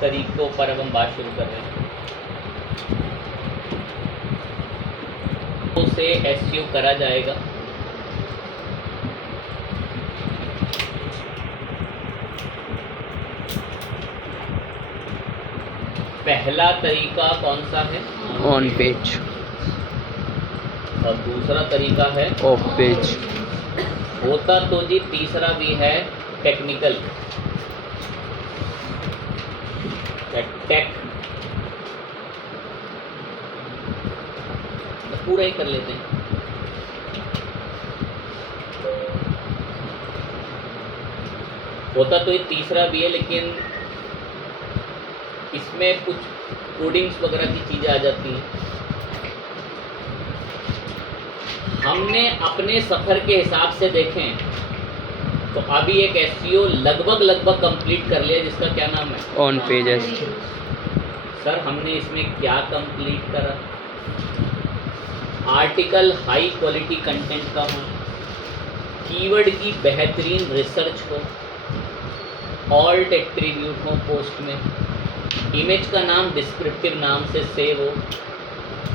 तरीकों पर अब हम बात शुरू कर रहे हैं। उसे एसईओ करा जाएगा। पहला तरीका कौन सा है? On page. और दूसरा तरीका है ऑफ पेज। होता तो जी तीसरा भी है टेक्निकल, टेक, तो पूरा ही कर लेते हैं। होता तो ये तीसरा भी है, लेकिन इसमें कुछ कोडिंग्स वगैरह की चीज़ें आ जाती हैं। हमने अपने सफ़र के हिसाब से देखें तो अभी एक एसईओ लगभग कंप्लीट कर लिया, जिसका क्या नाम है? On page SEO. सर हमने इसमें क्या कंप्लीट करा? आर्टिकल हाई क्वालिटी कंटेंट का हो, कीवर्ड की बेहतरीन रिसर्च हो, ऑल्ट एट्रीब्यूट हो पोस्ट में, इमेज का नाम डिस्क्रिप्टिव नाम से सेव हो,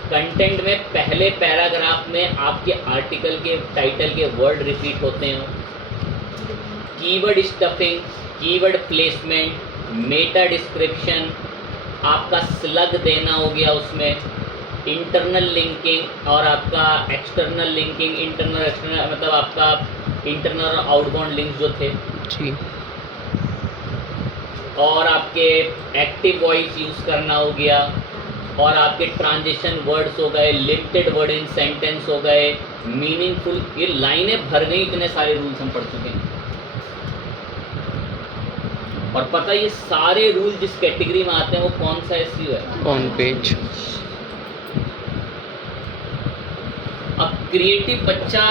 कंटेंट में पहले पैराग्राफ में आपके आर्टिकल के टाइटल के वर्ड रिपीट होते हो, keyword stuffing, keyword placement, Meta description, आपका स्लग देना हो गया उसमें, इंटरनल लिंकिंग और आपका एक्सटर्नल लिंकिंग, इंटरनल एक्सटर्नल मतलब आपका इंटरनल और आउटबाउंड लिंक्स जो थे जी, और आपके एक्टिव वॉइस यूज़ करना हो गया, और आपके ट्रांजिशन वर्ड्स हो गए, लिमिटेड वर्ड इन सेंटेंस हो गए, मीनिंगफुल, ये लाइनें भर गई। इतने सारे रूल्स हम पढ़ चुके हैं। और पता है ये सारे रूल जिस कैटेगरी में आते हैं वो कौन सा एसईओ है? On page. अब क्रिएटिव बच्चा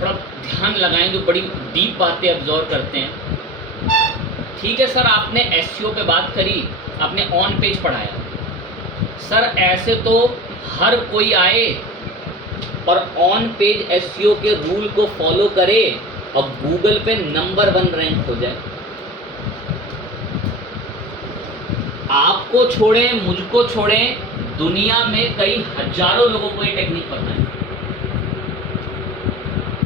थोड़ा ध्यान लगाएं, जो बड़ी डीप बातें ऑब्जर्व करते हैं। ठीक है सर, आपने एसईओ पे बात करी, आपने ऑन पेज पढ़ाया। सर ऐसे तो हर कोई आए और ऑन पेज एसईओ के रूल को फॉलो करे और गूगल पे नंबर 1 रैंक हो जाए। आपको छोड़ें, मुझको छोड़ें, दुनिया में कई हजारों लोगों को ये टेक्निक पता है।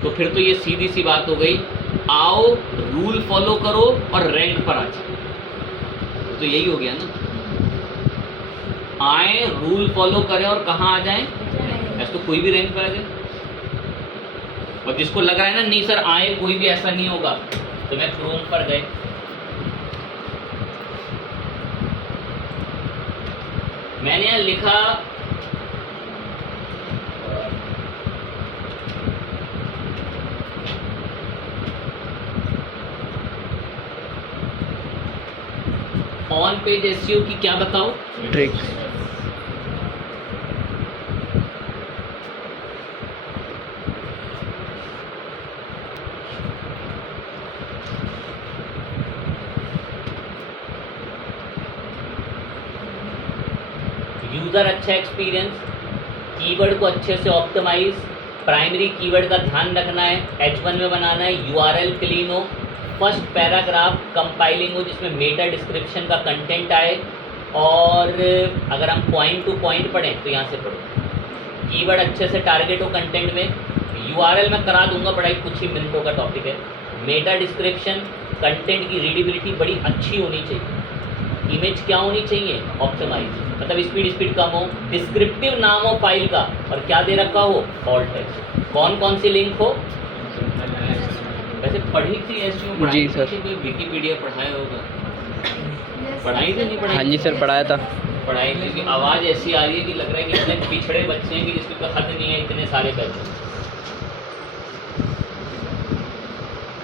तो फिर तो ये सीधी सी बात हो गई, आओ रूल फॉलो करो और रैंक पर आ जाओ। तो यही हो गया ना, आए रूल फॉलो करें और कहाँ आ जाएं? ऐसे तो कोई भी रैंक पर आ जाए। और जिसको लग रहा है ना नहीं सर आए कोई भी ऐसा नहीं होगा, तो मैं क्रोम पर गए, मैंने यहाँ लिखा ऑन पेज एसईओ की क्या बताओ ट्रिक्स। यूज़र अच्छा एक्सपीरियंस, कीवर्ड को अच्छे से ऑप्टिमाइज, प्राइमरी कीवर्ड का ध्यान रखना है, H1 में बनाना है, यूआरएल क्लीन हो, फर्स्ट पैराग्राफ कंपाइलिंग हो जिसमें मेटा डिस्क्रिप्शन का कंटेंट आए, और अगर हम पॉइंट टू पॉइंट पढ़ें तो यहाँ से पढ़ो, कीवर्ड अच्छे से टारगेट हो कंटेंट में, यूआरएल में करा दूंगा पढ़ाई, कुछ ही मिनटों का टॉपिक है, मेटा डिस्क्रिप्शन, कंटेंट की रीडेबिलिटी बड़ी अच्छी होनी चाहिए, इमेज क्या होनी चाहिए? ऑप्टिमाइज, मतलब स्पीड कम हो, डिस्क्रिप्टिव नाम हो फाइल का, और क्या दे रखा हो? ऑल्ट टेक्स्ट, कौन कौन सी लिंक हो? वैसे पढ़ी थी एसईओ जी सर, कोई विकिपीडिया पढ़ाया होगा, पढ़ाई थी नहीं पढ़ाई? हाँ जी सर पढ़ाया था। पढ़ाई थी कि आवाज़ ऐसी आ रही है कि लग रहा है कि इतने पिछड़े बच्चे हैं कि जिसकी कोई हद नहीं है, इतने सारे बच्चे।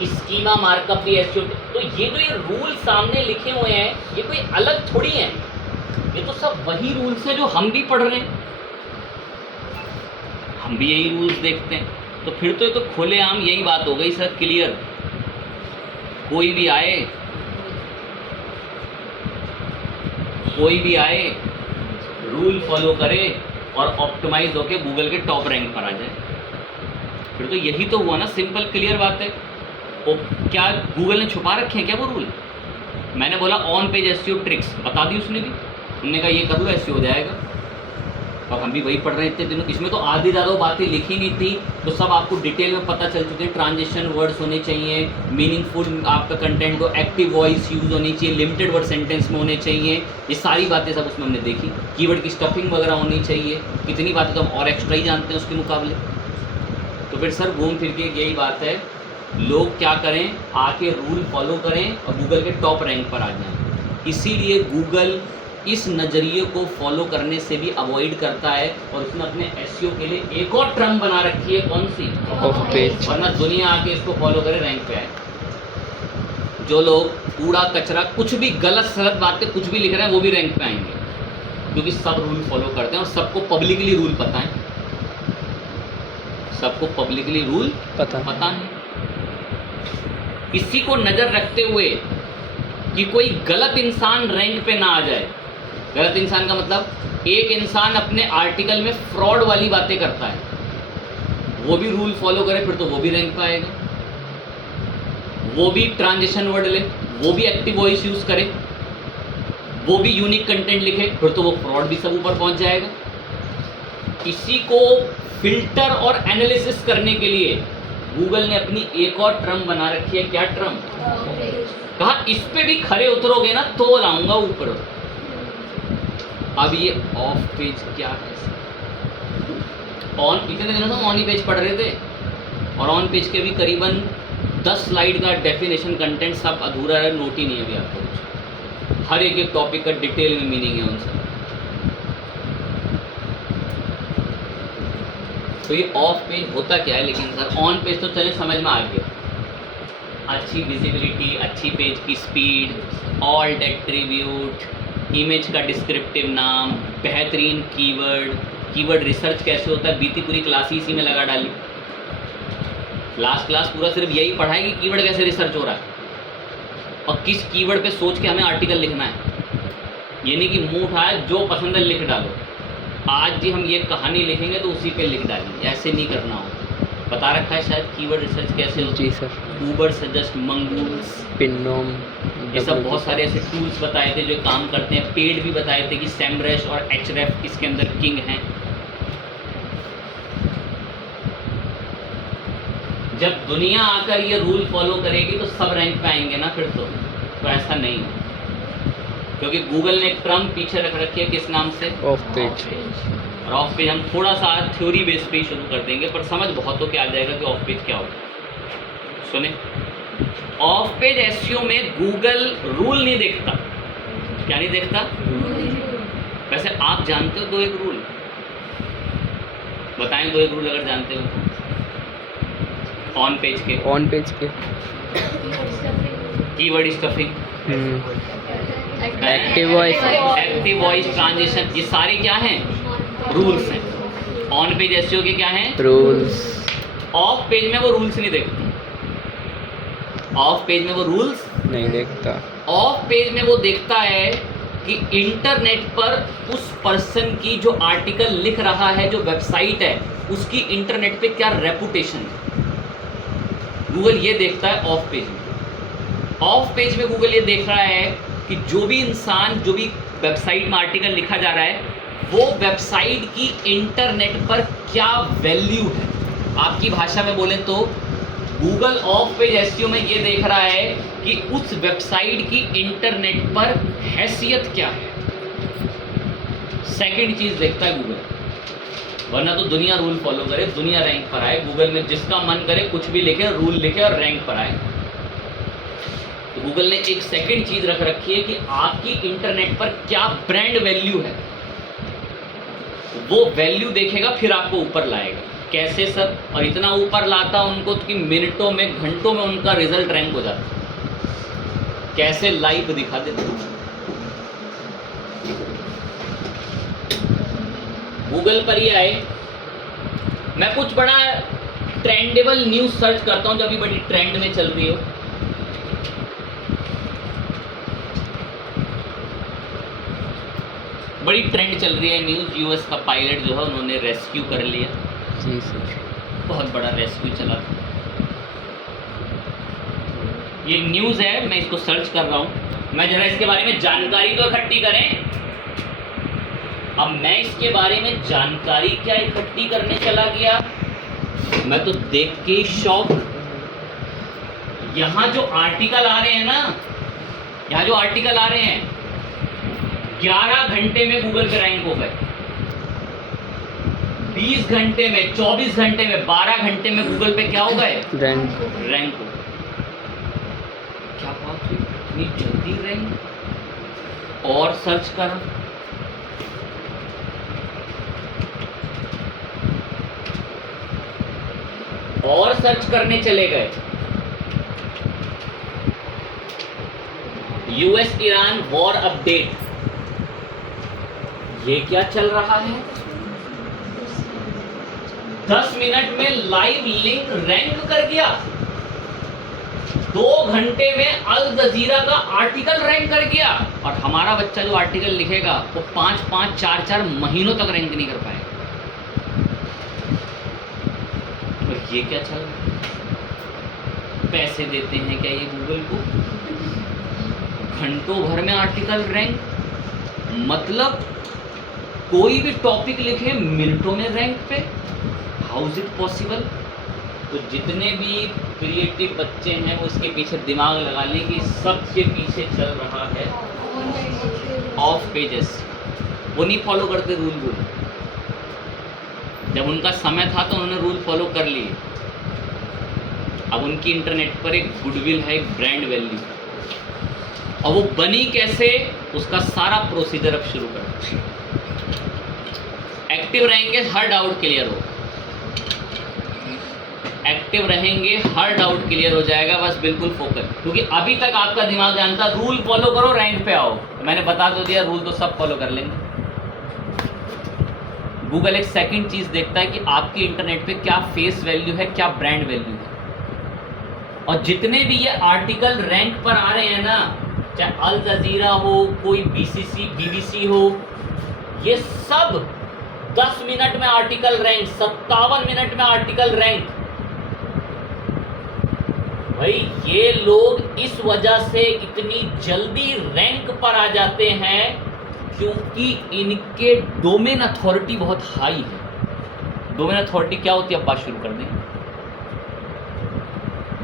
स्कीमा मार्कअप भी एसईओ, तो ये जो ये रूल सामने लिखे हुए हैं ये कोई अलग थोड़ी हैं, ये तो सब वही रूल्स हैं जो हम भी पढ़ रहे हैं, हम भी यही रूल्स देखते हैं। तो फिर तो ये तो खुलेआम यही बात हो गई सर, क्लियर, कोई भी आए रूल फॉलो करे और ऑप्टिमाइज होके गूगल के टॉप रैंक पर आ जाए, फिर तो यही तो हुआ ना, सिंपल क्लियर बात है। और क्या गूगल ने छुपा रखे हैं क्या वो रूल? मैंने बोला ऑन पेज एसईओ ट्रिक्स, बता दी उसने भी, उन्होंने कहा ये कर लो एसईओ हो जाएगा। और हम भी वही पढ़ रहे थे दिनों, इसमें तो आधी ज़्यादा बातें लिखी नहीं थी, तो सब आपको डिटेल में पता चल चुके हैं। ट्रांजिशन वर्ड्स होने चाहिए, मीनिंगफुल आपका कंटेंट हो, एक्टिव वॉइस यूज़ होनी चाहिए, लिमिटेड वर्ड सेंटेंस में होने चाहिए, ये सारी बातें सब उसमें हमने देखी। कीवर्ड की स्टफिंग वगैरह होनी चाहिए, कितनी बातें तो हम और एक्स्ट्रा ही जानते हैं उसके मुकाबले। तो फिर सर घूम फिर के यही बात है, लोग क्या करें, आके रूल फॉलो करें और गूगल के टॉप रैंक पर आ जाएं। इसीलिए गूगल इस नज़रिए को फॉलो करने से भी अवॉइड करता है, और उसने अपने एसईओ के लिए एक और टर्म बना रखी है, कौन सी? Of page. वरना दुनिया आके इसको फॉलो करे रैंक पे आए। जो लोग कूड़ा कचरा कुछ भी गलत सलत बातें कुछ भी लिख रहे हैं वो भी रैंक पे आएंगे, क्योंकि सब रूल फॉलो करते हैं और सबको पब्लिकली रूल पता है, सबको पब्लिकली रूल पता है। इसी को नज़र रखते हुए कि कोई गलत इंसान रैंक पे ना आ जाए। गलत इंसान का मतलब एक इंसान अपने आर्टिकल में फ्रॉड वाली बातें करता है, वो भी रूल फॉलो करे, फिर तो वो भी रैंक पे आएगा। वो भी ट्रांजिशन वर्ड ले, वो भी एक्टिव वॉइस यूज़ करे, वो भी यूनिक कंटेंट लिखे, फिर तो वो फ्रॉड भी सब ऊपर पहुंच जाएगा। इसी को फिल्टर और एनालिसिस करने के लिए गूगल ने अपनी एक और टर्म बना रखी है। क्या टर्म? कहा इस पे भी खरे उतरोगे ना तो लाऊंगा ऊपर। अब ये ऑफ पेज क्या है? ऑन, इतने दिनों से ऑन ही पेज पढ़ रहे थे, और ऑन पेज के भी करीबन 10 स्लाइड का डेफिनेशन कंटेंट सब अधूरा है, नोट ही नहीं है अभी आपको कुछ। हर एक टॉपिक का डिटेल में मीनिंग है उन सब। तो ये ऑफ पेज होता क्या है? लेकिन सर ऑन पेज तो चले समझ में आ गया, अच्छी विजिबिलिटी, अच्छी पेज की स्पीड, ऑल्ट एट्रीब्यूट, इमेज का डिस्क्रिप्टिव नाम, बेहतरीन कीवर्ड, कीवर्ड रिसर्च कैसे होता है, बीती पूरी क्लास ही इसी में लगा डाली। लास्ट क्लास पूरा सिर्फ यही पढ़ा है कि कीवर्ड कैसे रिसर्च हो रहा है और किस कीवर्ड पे सोच के हमें आर्टिकल लिखना है। ये नहीं कि मुंह उठाए जो पसंद है लिख डालो। आज जी हम ये कहानी लिखेंगे तो उसी पे लिख डालेंगे, ऐसे नहीं करना हो। बता रखा है शायद कीवर्ड रिसर्च कैसे होती है। जी सर। ऊबर सजेस्ट, मंगूल्स, पिनोम, ये सब बहुत सारे ऐसे टूल्स बताए थे जो काम करते हैं। पेड भी बताए थे कि सेमरेश और एचरेफ इसके अंदर किंग हैं। जब दुनिया आकर ये रूल फॉलो करेगी तो सब रैंक पे आएंगे ना, फिर तो ऐसा नहीं है, क्योंकि गूगल ने एक टर्म पीछे रख रखी है, किस नाम से? Of page. और ऑफ पेज हम थोड़ा सा थ्योरी बेस पे ही शुरू कर देंगे, पर समझ बहुतों के आ जाएगा कि ऑफ पेज क्या होता है। सुने, ऑफ पेज एसईओ में गूगल रूल नहीं देखता। क्या नहीं देखता? वैसे आप जानते हो 2-1 रूल? बताएं 2-1 रूल अगर जानते हो ऑन पेज के। ऑन पेज के keyword stuffing, active voice, active voice, transition, ये सारे क्या हैं? रूल्स हैं। ऑन पेज एसईओ के क्या हैं? रूल्स। ऑफ पेज में वो रूल्स नहीं देखता। ऑफ पेज में वो रूल्स नहीं देखता। ऑफ पेज में वो देखता है कि इंटरनेट पर उस पर्सन की जो आर्टिकल लिख रहा है, जो वेबसाइट है, उसकी इंटरनेट पे क्या रेपुटेशन है। गूगल ये देखता है ऑफ पेज में। ऑफ पेज में गूगल ये देख रहा है कि जो भी इंसान, जो भी वेबसाइट में आर्टिकल लिखा जा रहा है, वो वेबसाइट की इंटरनेट पर क्या वैल्यू है। आपकी भाषा में बोलें तो गूगल ऑफ पेज एसईओ में ये देख रहा है कि उस वेबसाइट की इंटरनेट पर हैसियत क्या है। सेकंड चीज देखता है गूगल, वरना तो दुनिया रूल फॉलो करे, दुनिया रैंक पर आए। गूगल में जिसका मन करे कुछ भी लिखे, रूल लिखे और रैंक पर आए। तो गूगल ने एक सेकंड चीज रख रखी है कि आपकी इंटरनेट पर क्या ब्रांड वैल्यू है। वो वैल्यू देखेगा फिर आपको ऊपर लाएगा। कैसे सर? और इतना ऊपर लाता उनको कि मिनटों में, घंटों में उनका रिजल्ट रैंक हो जाता। कैसे? लाइव दिखा देते। गूगल पर ही आए, मैं कुछ बड़ा ट्रेंडेबल न्यूज सर्च करता हूं जो अभी बड़ी ट्रेंड में चल रही हो। बड़ी ट्रेंड चल रही है न्यूज, यूएस का पायलट जो है उन्होंने रेस्क्यू कर लिया। जी सर। बहुत बड़ा रेस्क्यू चला था। ये न्यूज़ है, मैं इसको सर्च कर रहा हूँ। मैं जरा इसके बारे में जानकारी तो इकट्ठी करें। अब मैं इसके बारे में जानकारी क्या इकट्ठी करने चला गया, मैं तो देख के ही शॉक। यहाँ जो आर्टिकल आ रहे हैं ना, यहाँ जो आर्टिकल आ रहे हैं 11 घंटे में गूगल पे रैंक हो गए, 20 घंटे में, 24 घंटे में, 12 घंटे में गूगल पे क्या हो गए, रैंक रैंक हो। क्या बात हुई, इतनी जल्दी रैंक। और सर्च करा, और सर्च करने चले गए, यूएस ईरान वॉर अपडेट। ये क्या चल रहा है, 10 मिनट में लाइव लिंक रैंक कर गया, 2 घंटे में अल जजीरा का आर्टिकल रैंक कर गया। और हमारा बच्चा जो आर्टिकल लिखेगा वो 5-5, 4-4 महीनों तक रैंक नहीं कर पाएगा। तो ये क्या चल रहा है, पैसे देते हैं क्या ये गूगल को, घंटों भर में आर्टिकल रैंक, मतलब कोई भी टॉपिक लिखे मिनटों में रैंक पे। How is it possible. तो जितने भी क्रिएटिव बच्चे हैं वो इसके पीछे दिमाग लगा लें कि सबके पीछे चल रहा है ऑफ पेजेस। वो नहीं फॉलो करते रूल। जब उनका समय था तो उन्होंने रूल फॉलो कर लिए। अब उनकी इंटरनेट पर एक गुडविल है, एक ब्रांड वैल्यू, और वो बनी कैसे, उसका सारा प्रोसीजर अब शुरू कर। एक्टिव रहेंगे, हर डाउट क्लियर हो, एक्टिव रहेंगे, हर डाउट क्लियर हो जाएगा। बस बिल्कुल फोकस, क्योंकि अभी तक आपका दिमाग जानता रूल फॉलो करो रैंक पे आओ। मैंने बता तो दिया, रूल तो सब फॉलो कर लेंगे। गूगल एक सेकंड चीज देखता है कि आपके इंटरनेट पे क्या फेस वैल्यू है, क्या ब्रांड वैल्यू है। और जितने भी ये आर्टिकल रैंक पर आ रहे हैं ना, चाहे अल जजीरा हो, कोई बीबीसी हो, ये सब 10 मिनट में आर्टिकल रैंक, 57 मिनट में आर्टिकल रैंक। भाई ये लोग इस वजह से इतनी जल्दी रैंक पर आ जाते हैं क्योंकि इनके डोमेन अथॉरिटी बहुत हाई है। डोमेन अथॉरिटी क्या होती है, अब बात शुरू कर दें।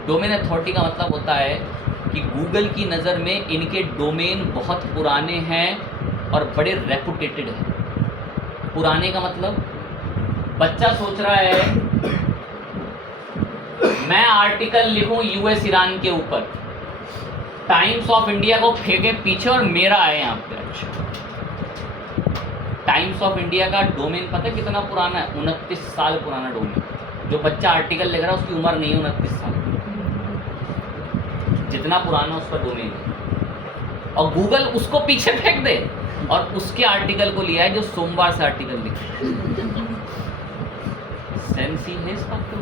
डोमेन अथॉरिटी का मतलब होता है कि गूगल की नज़र में इनके डोमेन बहुत पुराने हैं और बड़े रेपुटेटेड हैं। पुराने का मतलब, बच्चा सोच रहा है मैं आर्टिकल लिखूं यूएस ईरान के ऊपर, टाइम्स ऑफ इंडिया को फेंके पीछे और मेरा आए यहाँ पे। अच्छा, टाइम्स ऑफ इंडिया का डोमेन पता है कितना पुराना है, 29 साल पुराना डोमेन। जो बच्चा आर्टिकल लिख रहा है उसकी उम्र नहीं है 29 साल, जितना पुराना उसका डोमेन है। और गूगल उसको पीछे फेंक दे और उसके आर्टिकल को लिया है जो सोमवार से आर्टिकल लिखे। सेंस ही है इस बात को,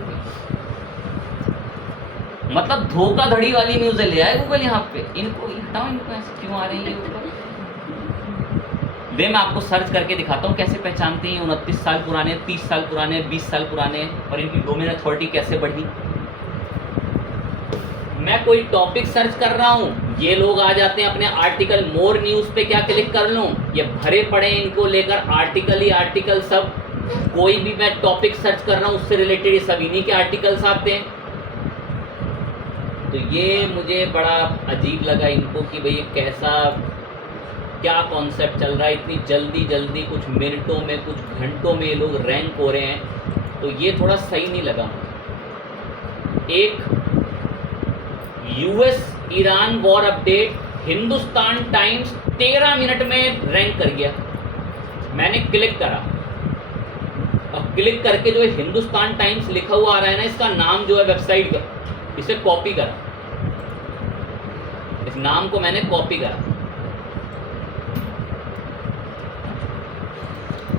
मतलब धोखाधड़ी वाली न्यूज़ ले आए गूगल यहाँ पे। इनको हटाओ, इनको ऐसे क्यों आ रही है ऊपर। वे मैं आपको सर्च करके दिखाता हूँ कैसे पहचानते हैं 29 साल पुराने, 30 साल पुराने, 20 साल पुराने, और इनकी डोमेन अथॉरिटी कैसे बढ़ी। मैं कोई टॉपिक सर्च कर रहा हूँ, ये लोग आ जाते हैं अपने आर्टिकल। मोर न्यूज़ पे क्या क्लिक कर लूँ, ये भरे पड़े इनको लेकर आर्टिकल ही आर्टिकल। सब कोई भी मैं टॉपिक सर्च कर रहा हूँ उससे रिलेटेड ये सब इन्हीं के आर्टिकल्स आते हैं। तो ये मुझे बड़ा अजीब लगा इनको कि भाई कैसा क्या कॉन्सेप्ट चल रहा है, इतनी जल्दी कुछ मिनटों में, कुछ घंटों में ये लोग रैंक हो रहे हैं। तो ये थोड़ा सही नहीं लगा। एक US Iran war update, Hindustan times 13 minute में रैंक कर गया। मैंने क्लिक करा और क्लिक करके जो हिंदुस्तान टाइम्स लिखा हुआ आ रहा है ना, इसका नाम जो है वेबसाइट का, इसे कॉपी करा, इस नाम को मैंने कॉपी करा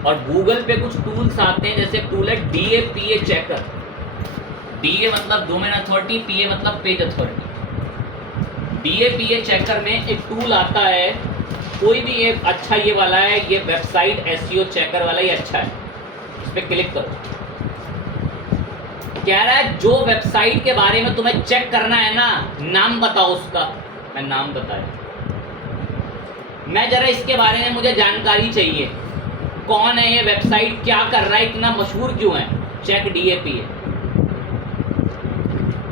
और गूगल पे कुछ टूल्स आते हैं, जैसे टूल है DAPA चेकर। DA मतलब डोमेन अथॉरिटी, PA मतलब पेज अथॉरिटी। DAPA चेकर में एक टूल आता है, कोई भी एक अच्छा ये वाला है, ये वेबसाइट SEO चेकर वाला ही अच्छा है। इस पर क्लिक करो, कह रहा है जो वेबसाइट के बारे में तुम्हें चेक करना है ना, नाम बताओ उसका। मैं नाम बताया, मैं जरा इसके बारे में मुझे जानकारी चाहिए, कौन है ये वेबसाइट, क्या कर रहा है, इतना मशहूर क्यों है। चेक DAPA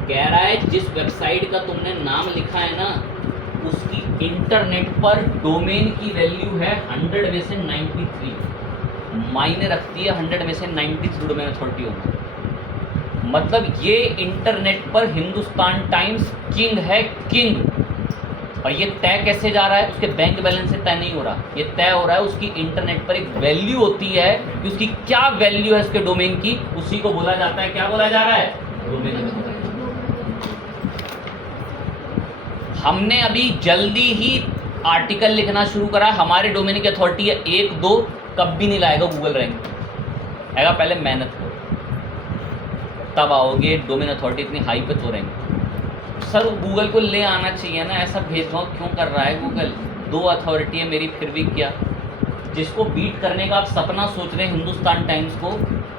कह रहा है जिस वेबसाइट का तुमने नाम लिखा है ना, उसकी इंटरनेट पर डोमेन की वैल्यू है 100 में से 93, मायने रखती है 100 में से 93 डोमेन अथॉरिटी होना। मतलब ये इंटरनेट पर हिंदुस्तान टाइम्स किंग है, किंग। और ये तय कैसे जा रहा है, उसके बैंक बैलेंस से तय नहीं हो रहा, ये तय हो रहा है उसकी इंटरनेट पर एक वैल्यू होती है कि उसकी क्या वैल्यू है उसके डोमेन की, उसी को बोला जाता है, क्या बोला जा रहा है, डोमेन। हमने अभी जल्दी ही आर्टिकल लिखना शुरू करा, हमारे डोमेन की अथॉरिटी है 1 2, कब भी नहीं लाएगा गूगल रैंक, आएगा पहले मेहनत करो तब आओगे, डोमेन अथॉरिटी इतनी हाई पे तो रहेंगे। सर गूगल को ले आना चाहिए ना, ऐसा भेदभाव क्यों कर रहा है गूगल, 2 अथॉरिटी है मेरी फिर भी क्या। जिसको बीट करने का आप सपना सोच रहे हैं हिंदुस्तान टाइम्स को,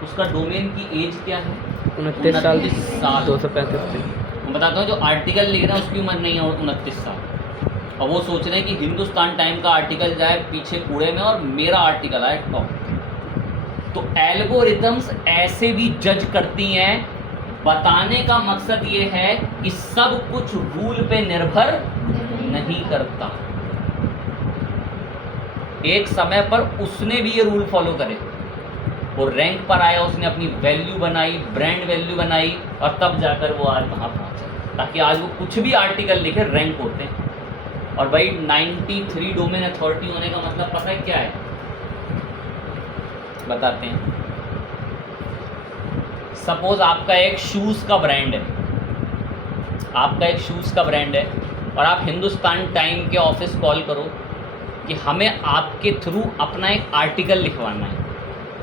उसका डोमेन की एज क्या है, 29 साल 235 दिन। मैं बताता हूँ जो आर्टिकल लिख रहे हैं उसकी उम्र नहीं है 29 साल, और वो सोच रहे हैं कि हिंदुस्तान टाइम का आर्टिकल जाए पीछे कूड़े में और मेरा आर्टिकल आए टॉप। तो एल्गोरिथम्स ऐसे भी जज करती हैं। बताने का मकसद ये है कि सब कुछ रूल पे निर्भर नहीं करता। एक समय पर उसने भी ये रूल फॉलो करे, वो रैंक पर आया, उसने अपनी वैल्यू बनाई, ब्रांड वैल्यू बनाई, और तब जाकर वो आज वहाँ पहुँचा, ताकि आज वो कुछ भी आर्टिकल लिखे रैंक होते हैं। और भाई 93 डोमेन अथॉरिटी होने का मतलब पता है क्या है, बताते हैं। सपोज आपका एक शूज़ का ब्रांड है, आपका एक शूज़ का ब्रांड है, और आप हिंदुस्तान टाइम के ऑफिस कॉल करो कि हमें आपके थ्रू अपना एक आर्टिकल लिखवाना है,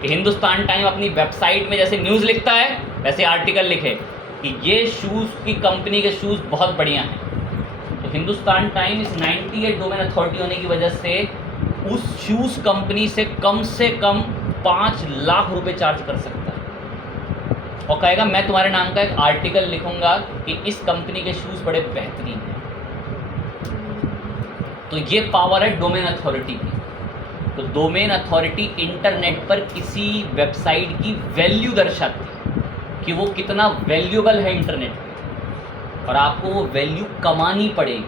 कि हिंदुस्तान टाइम अपनी वेबसाइट में जैसे न्यूज़ लिखता है वैसे आर्टिकल लिखे कि ये शूज़ की कंपनी के शूज़ बहुत बढ़िया हैं। तो हिंदुस्तान टाइम इस 98 डोमेन अथॉरिटी होने की वजह से उस शूज़ कंपनी से कम 5 लाख रुपए चार्ज कर सकता है, और कहेगा मैं तुम्हारे नाम का एक आर्टिकल लिखूंगा कि इस कंपनी के शूज़ बड़े बेहतरीन हैं। तो ये पावर है डोमेन अथॉरिटी की। तो डोमेन अथॉरिटी इंटरनेट पर किसी वेबसाइट की वैल्यू दर्शाती है कि वो कितना वैल्यूएबल है इंटरनेट पे, और आपको वो वैल्यू कमानी पड़ेगी,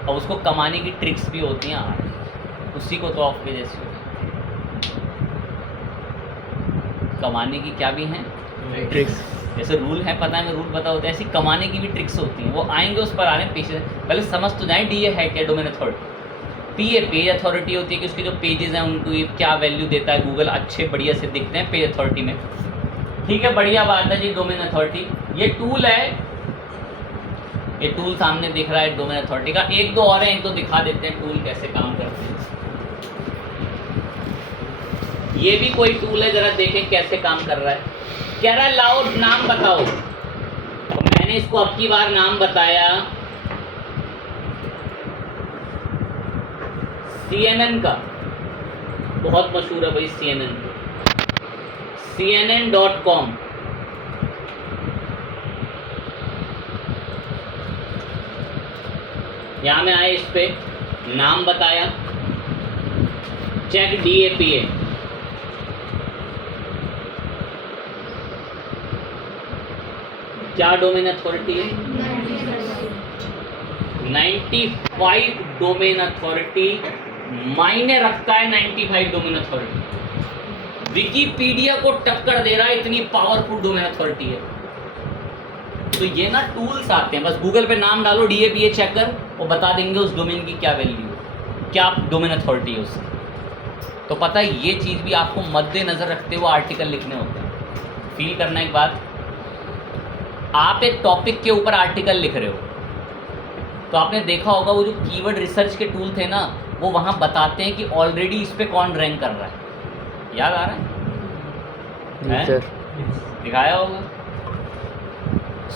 और उसको कमाने की ट्रिक्स भी होती हैं, उसी को तो ऑफ के जैसी होती है। कमाने की क्या भी हैं ट्रिक्स, जैसे रूल है पता है, मैं रूल पता होता है, ऐसी कमाने की भी ट्रिक्स होती हैं। वो आएंगे उस पर, आने पीछे पहले समझ तो जाएं DA है क्या, domain authority. PA page authority होती है कि उसके जो पेजेस हैं उनको ये क्या वैल्यू देता है, गूगल अच्छे बढ़िया से दिखते हैं पेज अथॉरिटी में, ठीक है, बढ़िया बात है जी। डोमेन अथॉरिटी ये टूल है, ये टूल सामने दिख रहा है डोमेन अथॉरिटी का। 1 2 और हैं, 1 2 दिखा देते हैं टूल कैसे काम करते हैं। ये भी कोई टूल है, जरा देखें कैसे काम कर रहा है। कह रहा है लाओ नाम बताओ, तो मैंने इसको अब की बार नाम बताया CNN का, बहुत मशहूर है भाई CNN, CNN.com। यहाँ में आए, इस पे नाम बताया, चेक DAPA, क्या डोमेन अथॉरिटी है, 95 डोमेन अथॉरिटी, मायने रखता है 95 डोमेन अथॉरिटी, विकिपीडिया को टक्कर दे रहा है, इतनी पावरफुल डोमेन अथॉरिटी है। तो ये ना टूल्स आते हैं, बस गूगल पे नाम डालो DAPA चेकर, वो बता देंगे उस डोमेन की क्या वैल्यू है, क्या डोमेन अथॉरिटी है उसकी। तो पता है ये चीज़ भी आपको मद्देनज़र रखते हुए आर्टिकल लिखने होते हैं। फील करना एक बात, आप एक टॉपिक के ऊपर आर्टिकल लिख रहे हो, तो आपने देखा होगा वो जो कीवर्ड रिसर्च के टूल थे ना, वो वहाँ बताते हैं कि ऑलरेडी इस पे कौन रैंक कर रहा है, याद आ रहा है? सर दिखाया होगा।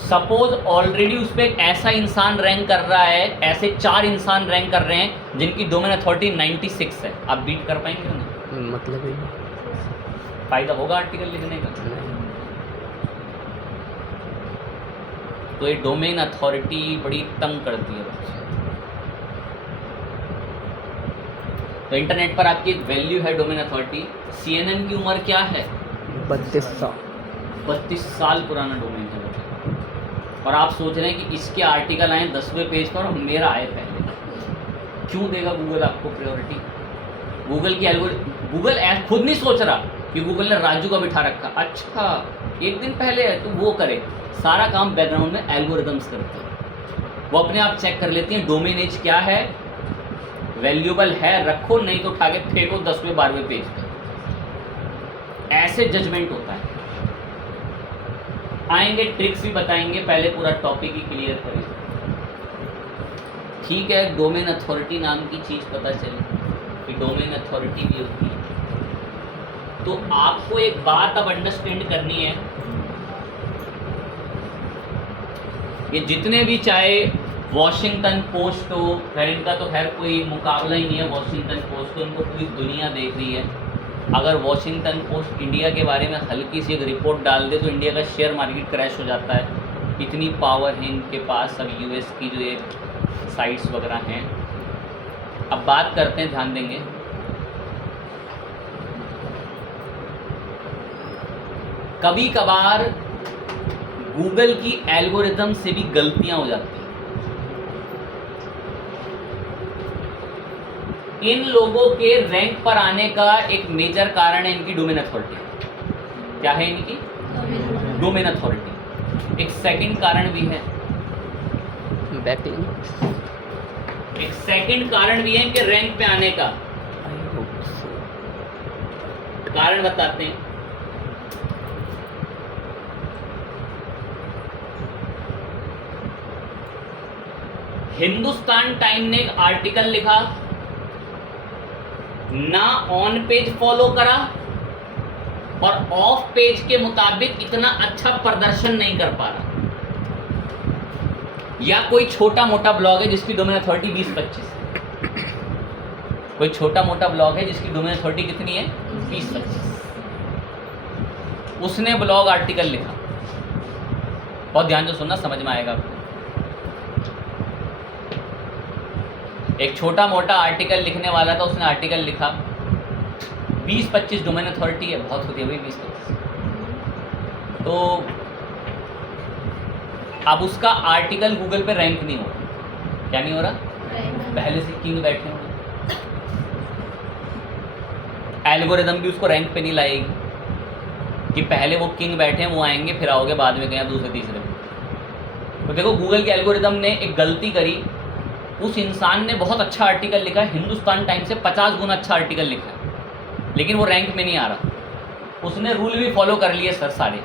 सपोज ऑलरेडी उस पर एक ऐसा इंसान रैंक कर रहा है, ऐसे 4 इंसान रैंक कर रहे हैं जिनकी डोमेन अथॉरिटी 96 है, आप बीट कर पाएंगे उन्हें? मतलब ही फायदा होगा आर्टिकल लिखने का? तो ये डोमेन अथॉरिटी बड़ी तंग करती है बच्चे। तो इंटरनेट पर आपकी एक वैल्यू है डोमेन अथॉरिटी। CNN की उम्र क्या है? 32 साल। 32 साल पुराना डोमेन है वो। और आप सोच रहे हैं कि इसके आर्टिकल आए 10वें पेज पर और मेरा आए पहले। क्यों देगा गूगल आपको प्रायोरिटी? गूगल की गूगल खुद नहीं सोच रहा कि गूगल ने राजू का बिठा रखा, अच्छा एक दिन पहले है तो वो करे। सारा काम बैकग्राउंड में एल्गोरिदम्स करते हैं। वो अपने आप चेक कर लेती हैं डोमेन एज क्या है, वैल्यूएबल है रखो, नहीं तो उठा के फेंको 10वें 12वें पेज पे। ऐसे जजमेंट होता है। आएंगे ट्रिक्स भी बताएंगे, पहले पूरा टॉपिक ही क्लियर करें। ठीक है, डोमेन अथॉरिटी नाम की चीज़ पता चली कि डोमेन अथॉरिटी भी होती है। तो आपको एक बात अब अंडरस्टैंड करनी है, ये जितने भी चाहे वॉशिंगटन पोस्ट हो, खैर इनका तो खैर कोई मुकाबला ही नहीं है, वॉशिंगटन पोस्ट तो इनको पूरी दुनिया देख रही है। अगर वॉशिंगटन पोस्ट इंडिया के बारे में हल्की सी एक रिपोर्ट डाल दे तो इंडिया का शेयर मार्केट क्रैश हो जाता है। इतनी पावर है इनके पास। अब US की जो ये साइट्स वगैरह हैं। अब बात करते हैं, ध्यान देंगे। कभी कभार गूगल की एल्गोरिथम से भी गलतियां हो जाती हैं। इन लोगों के रैंक पर आने का एक मेजर कारण है इनकी डोमेन अथॉरिटी। क्या है इनकी? Domain authority. एक सेकंड कारण भी है, बैकलिंक। एक सेकंड कारण भी है इनके रैंक पे आने का। कारण बताते हैं। हिंदुस्तान टाइम ने एक आर्टिकल लिखा, ना ऑन पेज फॉलो करा और ऑफ पेज के मुताबिक इतना अच्छा प्रदर्शन नहीं कर पा रहा। या कोई छोटा मोटा ब्लॉग है जिसकी डोमेन अथॉरिटी 20-25, कोई छोटा मोटा ब्लॉग है जिसकी डोमेन अथॉरिटी कितनी है? 20-25। उसने ब्लॉग आर्टिकल लिखा, बहुत ध्यान से सुनना, समझ में आएगा आपको। एक छोटा मोटा आर्टिकल लिखने वाला था, उसने आर्टिकल लिखा, 20-25 डोमेन अथॉरिटी है, बहुत होती है भाई 20-25। तो अब उसका आर्टिकल गूगल पे रैंक नहीं हो रहा। क्या नहीं हो रहा? पहले से किंग बैठे हुए, एल्गोरिदम भी उसको रैंक पे नहीं लाएगी कि पहले वो किंग बैठे हैं वो आएंगे, फिर आओगे बाद में कहीं दूसरे तीसरे। तो देखो गूगल के एल्गोरिदम ने एक गलती करी। उस इंसान ने बहुत अच्छा आर्टिकल लिखा है, हिंदुस्तान टाइम से 50 गुना अच्छा आर्टिकल लिखा है, लेकिन वो रैंक में नहीं आ रहा। उसने रूल भी फॉलो कर लिए सर सारे।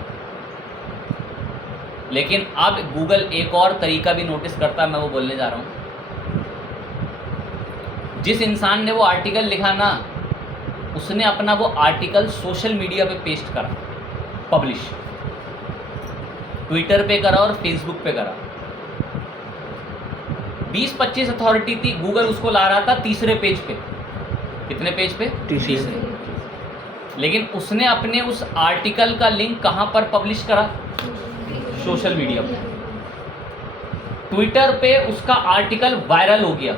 लेकिन अब गूगल एक और तरीका भी नोटिस करता है, मैं वो बोलने जा रहा हूँ। जिस इंसान ने वो आर्टिकल लिखा ना, उसने अपना वो आर्टिकल सोशल मीडिया पे पेस्ट करा, पब्लिश, ट्विटर पे करा और फेसबुक पे करा। 20-25 अथॉरिटी थी, गूगल उसको ला रहा था तीसरे पेज पे। कितने पेज पे? तीसरे। लेकिन उसने अपने उस आर्टिकल का लिंक कहाँ पर पब्लिश करा? सोशल मीडिया पे। ट्विटर पे उसका आर्टिकल वायरल हो गया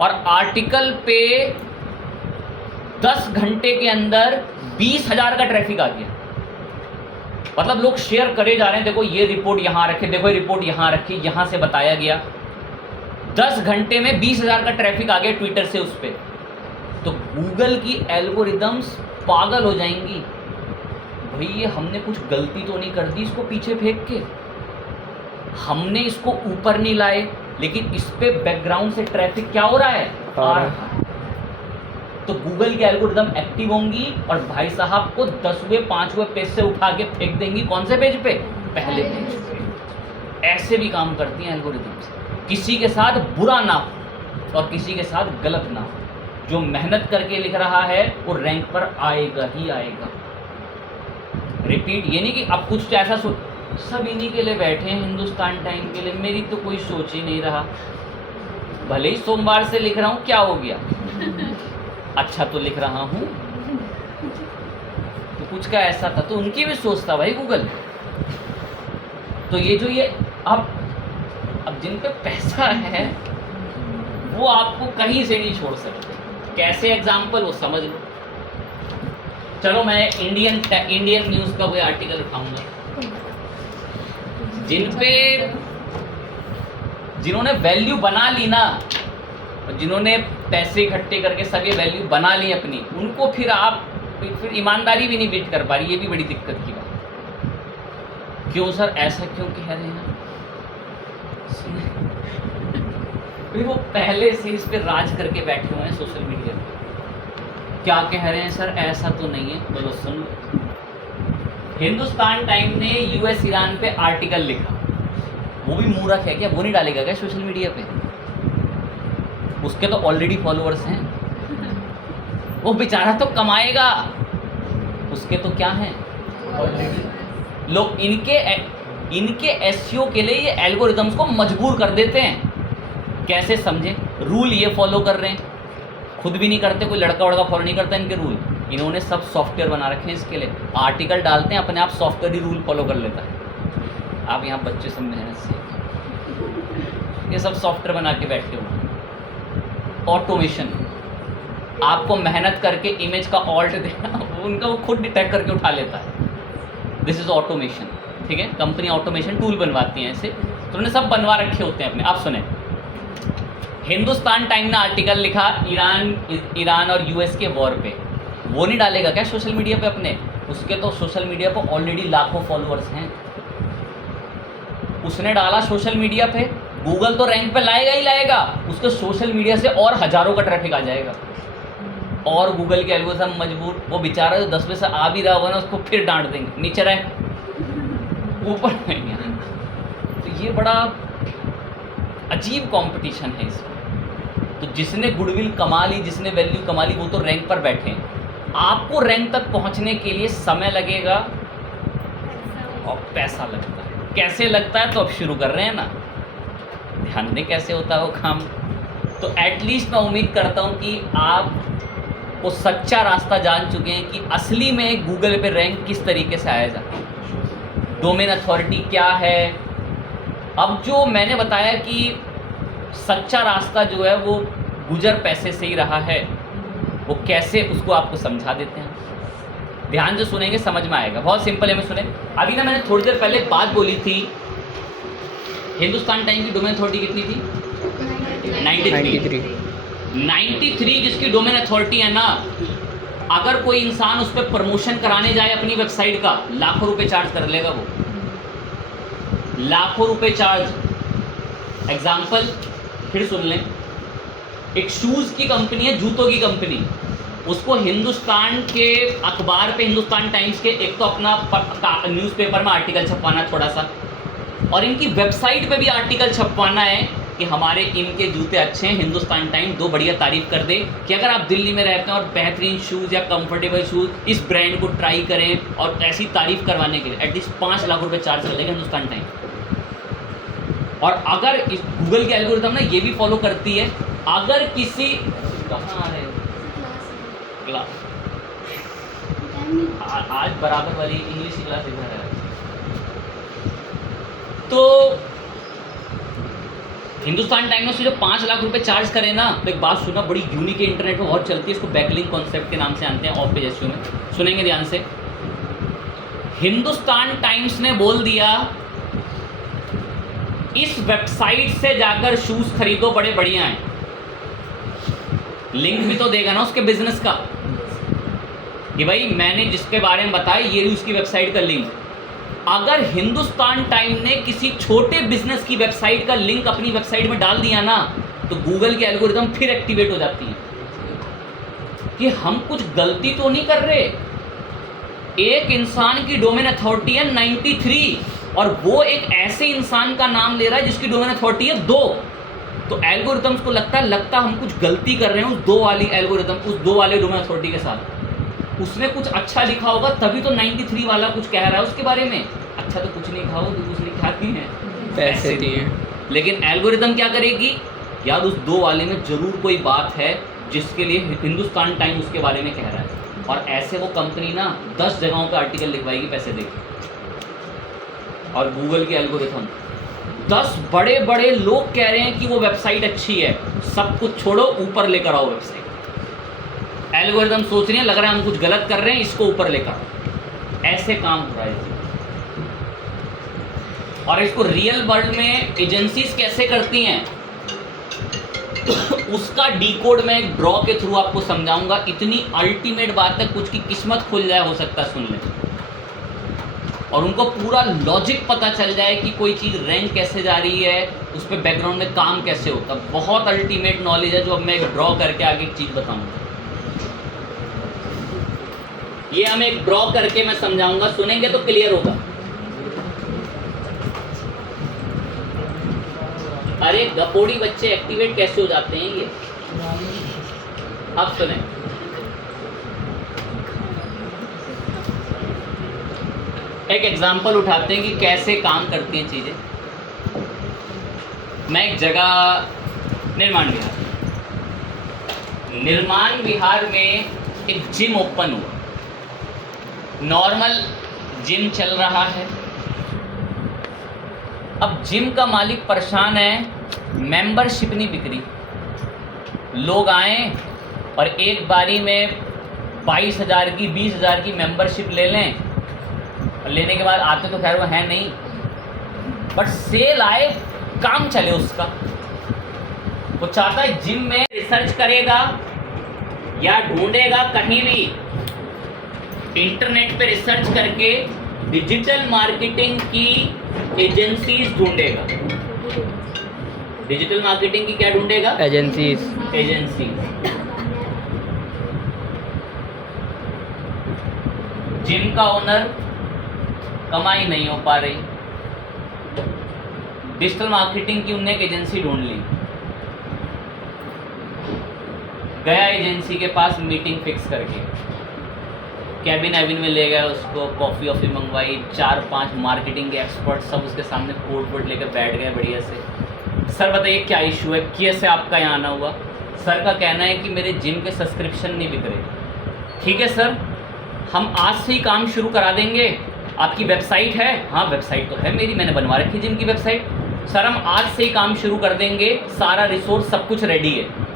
और आर्टिकल पे 10 घंटे के अंदर 20,000 का ट्रैफिक आ गया। मतलब लोग शेयर करे जा रहे हैं, देखो ये रिपोर्ट यहाँ रखे, देखो ये रिपोर्ट यहाँ रखी, यहाँ से बताया गया। 10 घंटे में 20,000 का ट्रैफिक आ गया ट्विटर से उस पर। तो गूगल की एल्गोरिदम्स पागल हो जाएंगी, भाई ये हमने कुछ गलती तो नहीं कर दी इसको पीछे फेंक के, हमने इसको ऊपर नहीं लाए, लेकिन इस पे बैकग्राउंड से ट्रैफिक क्या हो रहा है? आ रहा है। तो गूगल की एल्गोरिदम एक्टिव होंगी और भाई साहब को 10वें 5वें पेज से उठा के फेंक देंगी। कौन से पेज पे? पहले पेज पे। ऐसे भी काम करती हैं एल्गोरिदम्स। किसी के साथ बुरा ना हो और किसी के साथ गलत ना हो। जो मेहनत करके लिख रहा है वो रैंक पर आएगा ही आएगा। रिपीट, ये नहीं कि अब कुछ ऐसा सब इन्हीं के लिए बैठे हैं हिंदुस्तान टाइम के लिए, मेरी तो कोई सोच ही नहीं रहा, भले ही सोमवार से लिख रहा हूँ, क्या हो गया, अच्छा तो लिख रहा हूँ। तो कुछ का ऐसा था, तो उनकी भी सोच था भाई गूगल। तो ये जो ये अब जिन पे पैसा है वो आपको कहीं से नहीं छोड़ सकते। कैसे एग्जाम्पल वो समझ लो। चलो मैं इंडियन न्यूज़ का कोई आर्टिकल उठाऊंगा जिन्होंने वैल्यू बना ली ना, और जिन्होंने पैसे इकट्ठे करके सब ये वैल्यू बना ली अपनी, उनको फिर आप फिर ईमानदारी भी नहीं बीट कर पा रही। ये भी बड़ी दिक्कत की बात। क्यों सर, ऐसा क्यों कह रहे हैं? फिर वो पहले से इस पे राज करके बैठे हुए हैं सोशल मीडिया पे। क्या कह रहे हैं सर, ऐसा तो नहीं है। बोलो सुन लो। हिंदुस्तान टाइम ने यूएस ईरान पे आर्टिकल लिखा। वो भी मूर्ख है क्या? वो नहीं डालेगा क्या सोशल मीडिया पे? उसके तो ऑलरेडी फॉलोअर्स हैं। वो बेचारा तो कमाएगा, उसके तो क्या हैं लोग। इनके एसईओ के लिए ये एल्गोरिदम्स को मजबूर कर देते हैं। कैसे समझे? रूल ये फॉलो कर रहे हैं, खुद भी नहीं करते, कोई लड़का वड़का फॉलो नहीं करता इनके रूल। इन्होंने सब सॉफ्टवेयर बना रखे हैं इसके लिए। आर्टिकल डालते हैं, अपने आप सॉफ्टवेयर ही रूल फॉलो कर लेता है। आप यहाँ बच्चे सब मेहनत से ये सब सॉफ्टवेयर बना के बैठे हुए। ऑटोमेशन, आपको मेहनत करके इमेज का ऑल्ट देना, उनका वो खुद डिटेक्ट करके उठा लेता है। This is automation. ठीक है, कंपनी ऑटोमेशन टूल बनवाती हैं ऐसे, तो उन्होंने सब बनवा रखे होते हैं अपने। आप सुने, हिंदुस्तान टाइम ने आर्टिकल लिखा ईरान और यूएस के वॉर पे। वो नहीं डालेगा क्या सोशल मीडिया पे अपने? उसके तो सोशल मीडिया पे ऑलरेडी लाखों फॉलोअर्स हैं। उसने डाला सोशल मीडिया पे, गूगल तो रैंक पे लाएगा ही लाएगा, उसके सोशल मीडिया से और हजारों का ट्रैफिक आ जाएगा। और गूगल के एल्गोरिथम मजबूर, वो बेचारा जो 10 में से आ भी रहा होगा ना, उसको फिर डांट देंगे, नीचे रहे ऊपर नहीं। तो ये बड़ा अजीब कंपटीशन है इसमें। तो जिसने गुडविल कमा ली, जिसने वैल्यू कमा ली, वो तो रैंक पर बैठे हैं। आपको रैंक तक पहुंचने के लिए समय लगेगा और पैसा लगता है। कैसे लगता है? तो अब शुरू कर रहे हैं ना, ध्यान दें कैसे होता है वो काम। तो एटलीस्ट मैं उम्मीद करता हूं कि आप वो सच्चा रास्ता जान चुके हैं कि असली में गूगल पे रैंक किस तरीके से आया जाता है, डोमेन अथॉरिटी क्या है। अब जो मैंने बताया कि सच्चा रास्ता जो है वो गुजर पैसे से ही रहा है, वो कैसे, उसको आपको समझा देते हैं। ध्यान से सुनेंगे समझ में आएगा, बहुत सिंपल है। मैं सुने, अभी ना मैंने थोड़ी देर पहले एक बात बोली थी, हिंदुस्तान टाइम की डोमेन अथॉरिटी कितनी थी? 93 जिसकी डोमेन अथॉरिटी है ना, अगर कोई इंसान उस पर प्रमोशन कराने जाए अपनी वेबसाइट का, लाखों रुपए चार्ज कर लेगा वो, लाखों रुपए चार्ज। एग्जाम्पल फिर सुन लें, एक शूज़ की कंपनी है, जूतों की कंपनी, उसको हिंदुस्तान के अखबार पे, हिंदुस्तान टाइम्स के, एक तो अपना न्यूज़पेपर में आर्टिकल छपवाना थोड़ा सा, और इनकी वेबसाइट पे भी आर्टिकल छपवाना है कि हमारे इनके जूते अच्छे हैं। हिंदुस्तान टाइम दो बढ़िया तारीफ कर दे कि अगर आप दिल्ली में रहते हैं और बेहतरीन शूज़ या कंफर्टेबल शूज़, इस ब्रांड को ट्राई करें, और ऐसी तारीफ करवाने के लिए एटलीस्ट 5 लाख रुपए चार्ज कर लेगा हिंदुस्तान टाइम। और अगर इस गूगल की एल्गोरिथम ना ये भी फॉलो करती है, अगर किसी कहाँ आ रहे क्लास आज बराबर वाली इंग्लिश की क्लास इधर है, तो हिंदुस्तान टाइम में से जो 5 लाख रुपए चार्ज करें ना, तो एक बात सुना, बड़ी यूनिक इंटरनेट में बहुत चलती है, इसको बैकलिंक कॉन्सेप्ट के नाम से जानते हैं, ऑफ पेज एसईओ में। सुनेंगे ध्यान से, हिंदुस्तान टाइम्स ने बोल दिया इस वेबसाइट से जाकर शूज खरीदो, बड़े बढ़िया हैं। लिंक भी तो देगा ना उसके बिजनेस का, कि भाई मैंने जिसके बारे में बताया ये उसकी वेबसाइट का लिंक। अगर हिंदुस्तान टाइम ने किसी छोटे बिजनेस की वेबसाइट का लिंक अपनी वेबसाइट में डाल दिया ना, तो गूगल की एल्गोरिथम फिर एक्टिवेट हो जाती है कि हम कुछ गलती तो नहीं कर रहे। एक इंसान की डोमेन अथॉरिटी है 93, और वो एक ऐसे इंसान का नाम ले रहा है जिसकी डोमेन अथॉरिटी है 2। तो एल्गोरिथम्स को लगता हम कुछ गलती कर रहे हैं उस 2 वाली एल्गोरिथम, उस 2 वाले डोमेन अथॉरिटी के साथ। उसने कुछ अच्छा लिखा होगा तभी तो 93 वाला कुछ कह रहा है उसके बारे में। अच्छा तो कुछ नहीं लिखा हो, तो उसने क्या की है, पैसे दिए। लेकिन एल्गोरिथम क्या करेगी, यार उस 2 वाले में जरूर कोई बात है जिसके लिए हिंदुस्तान टाइम उसके बारे में कह रहा है, और ऐसे वो कंपनी ना 10 जगहों पे आर्टिकल लिखवाएगी पैसे देके। और गूगल की एल्गोरिथम 10 बड़े बड़े लोग कह रहे हैं कि वो वेबसाइट अच्छी है, सब कुछ छोड़ो, ऊपर लेकर आओ वेबसाइट। एल्गोरिदम सोच रहे हैं, लग रहा है हम कुछ गलत कर रहे हैं, इसको ऊपर लेकर आओ। ऐसे काम हो रहा है। और इसको रियल वर्ल्ड में एजेंसीज कैसे करती हैं उसका डीकोड मैं एक ड्रॉ के थ्रू आपको समझाऊंगा। इतनी अल्टीमेट बात है, कुछ की किस्मत खुल जाए, हो सकता है सुन लें, और उनको पूरा लॉजिक पता चल जाए कि कोई चीज़ रैंक कैसे जा रही है, उस पर बैकग्राउंड में काम कैसे होता है। बहुत अल्टीमेट नॉलेज है जो अब मैं एक ड्रॉ करके आगे एक चीज़ बताऊंगा। ये हम एक ड्रॉ करके मैं समझाऊंगा, सुनेंगे तो क्लियर होगा। अरे गपोड़ी बच्चे एक्टिवेट कैसे हो जाते हैं ये, अब सुने। एक एग्जांपल उठाते हैं कि कैसे काम करती हैं चीज़ें। मैं एक जगह निर्माण विहार में एक जिम ओपन हुआ। नॉर्मल जिम चल रहा है। अब जिम का मालिक परेशान है, मेंबरशिप नहीं बिक रही। लोग आए और एक बारी में 22,000 की 20,000 की मेंबरशिप ले लें, और लेने के बाद आते तो खैर वो है नहीं, बट सेल आए, काम चले उसका। वो चाहता है जिम में रिसर्च करेगा या ढूंढेगा कहीं भी, इंटरनेट पे रिसर्च करके डिजिटल मार्केटिंग की एजेंसीज ढूंढेगा। डिजिटल मार्केटिंग की क्या ढूंढेगा? एजेंसीज। जिम का ओनर कमाई नहीं हो पा रही, डिजिटल मार्केटिंग की उन्होंने एक एजेंसी ढूंढ ली। गया एजेंसी के पास, मीटिंग फिक्स करके कैबिन एबिन में ले गया उसको, कॉफ़ी वॉफ़ी मंगवाई, 4-5 मार्केटिंग के एक्सपर्ट सब उसके सामने कोट लेकर बैठ गए बढ़िया से। सर बताइए क्या इशू है, कैसे आपका यहाँ आना हुआ? सर का कहना है कि मेरे जिम के सब्सक्रिप्शन नहीं बिक रहे। ठीक है सर, हम आज से ही काम शुरू करा देंगे। आपकी वेबसाइट है? हाँ वेबसाइट तो है मेरी, मैंने बनवा रखी जिम की वेबसाइट। सर हम आज से ही काम शुरू कर देंगे, सारा रिसोर्स सब कुछ रेडी है,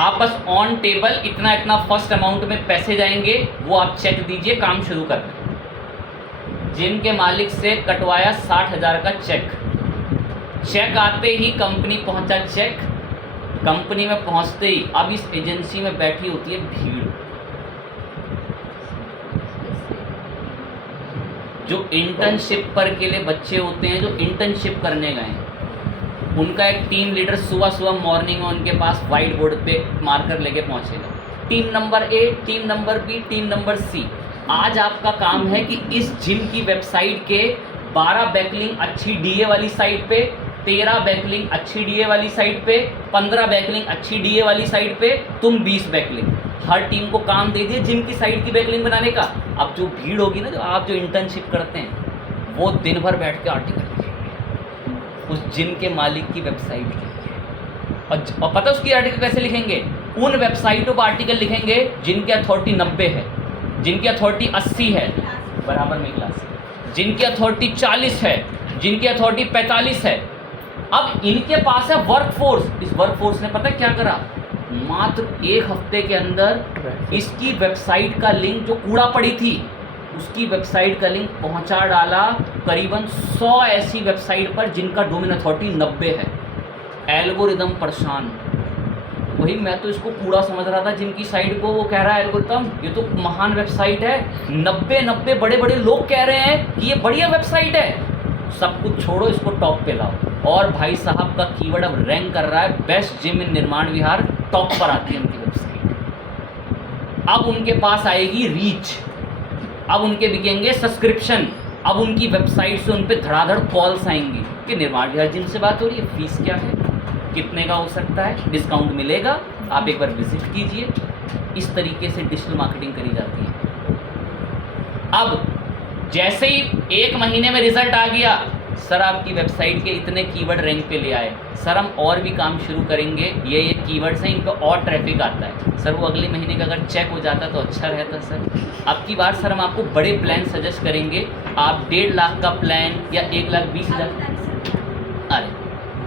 आप बस ऑन टेबल इतना इतना फर्स्ट अमाउंट में पैसे जाएंगे, वो आप चेक दीजिए, काम शुरू कर दें। जिम के मालिक से कटवाया 60,000 का चेक। चेक आते ही कंपनी पहुंचा, चेक कंपनी में पहुंचते ही अब इस एजेंसी में बैठी होती है भीड़। जो इंटर्नशिप पर के लिए बच्चे होते हैं, जो इंटर्नशिप करने गए हैं, उनका एक टीम लीडर सुबह मॉर्निंग में उनके पास वाइट बोर्ड पे मार्कर लेके पहुंचेगा। Team number A, team number B, team number C, आज आपका काम है कि इस जिम की वेबसाइट के 12 बैकलिंक अच्छी डीए वाली साइट पे, 13 बैकलिंक अच्छी डीए वाली साइट पे, 15 बैकलिंक अच्छी डीए वाली साइट पे, तुम 20 बैकलिंक। हर टीम को काम दे दिए जिम की साइट की बैकलिंक बनाने का। अब जो भीड़ होगी ना, जो आप जो इंटर्नशिप करते हैं, वो दिन भर बैठ के आर्टिकल उस जिम के मालिक की वेबसाइट की, और पता उसकी आर्टिकल कैसे लिखेंगे? उन वेबसाइटों पर आर्टिकल लिखेंगे जिनकी अथॉरिटी 90 है, जिनकी अथॉरिटी 80 है, बराबर में क्लास, जिनकी अथॉरिटी 40 है, जिनकी अथॉरिटी 45 है। अब इनके पास है वर्कफोर्स। इस वर्कफोर्स ने पता क्या करा? मात्र 1 हफ्ते के अंदर इसकी वेबसाइट का लिंक, जो कूड़ा पड़ी थी, उसकी वेबसाइट का लिंक पहुंचा डाला करीबन 100 ऐसी वेबसाइट पर जिनका डोमेन अथॉरिटी 90 है। एल्गोरिदम परेशान। वही मैं तो इसको कूड़ा समझ रहा था जिनकी साइट को, वो कह रहा है एल्गोरिदम ये तो महान वेबसाइट है, 90 बड़े बड़े लोग कह रहे हैं कि ये बढ़िया वेबसाइट है। सब कुछ छोड़ो, इसको टॉप पे लाओ। और भाई साहब का कीवर्ड अब रैंक कर रहा है, बेस्ट जिम इन निर्माण विहार, टॉप पर आती है उनकी वेबसाइट। अब उनके पास आएगी रीच, अब उनके बिकेंगे सब्सक्रिप्शन, अब उनकी वेबसाइट से उन पे धड़ाधड़ कॉल्स आएंगी कि निर्माण विहार जिम से बात हो रही है, फीस क्या है, कितने का हो सकता है, डिस्काउंट मिलेगा, आप एक बार विजिट कीजिए। इस तरीके से डिजिटल मार्केटिंग करी जाती है। अब जैसे ही 1 महीने में रिजल्ट आ गया, सर आपकी वेबसाइट के इतने कीवर्ड रैंक पे ले आए, सर हम और भी काम शुरू करेंगे, ये कीवर्ड्स हैं, इन पर और ट्रैफिक आता है। सर वो अगले महीने का अगर चेक हो जाता तो अच्छा रहता सर। अब की बार सर हम आपको बड़े प्लान सजेस्ट करेंगे, आप 1.5 लाख का प्लान या 1,20,000